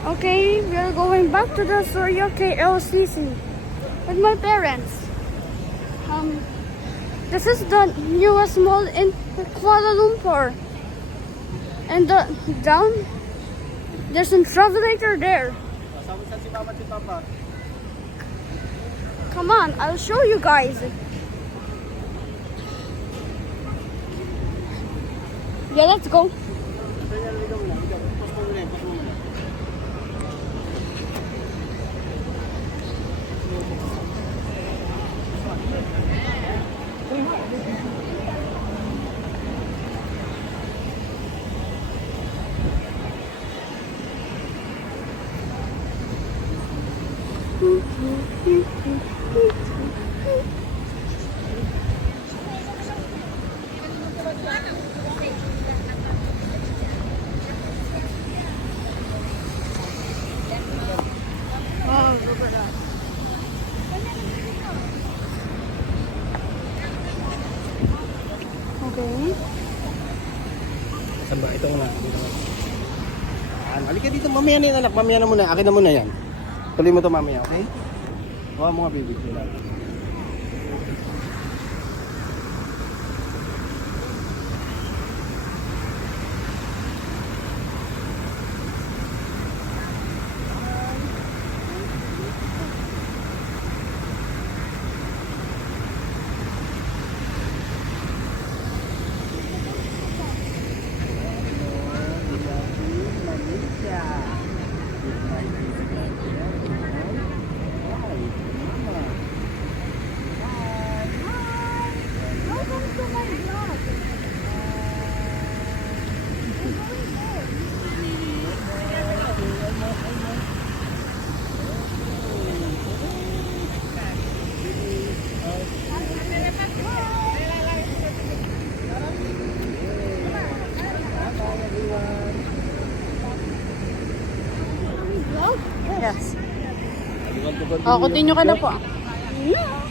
Okay, we are going back to the Surya KLCC with my parents. This is the newest mall in Kuala Lumpur. And down, there's some travelator there. Come on, I'll show you guys. Yeah, let's go. Oh, look at that. Okay. Saan ba? Ito muna. Halika dito. Mamaya na yan, anak. Mamaya na muna. Akin na muna yan. Tuloy mo to mamaya, okay? Huwag mo nga bibig nila. Yes. Oh, continue ka na po. Yeah.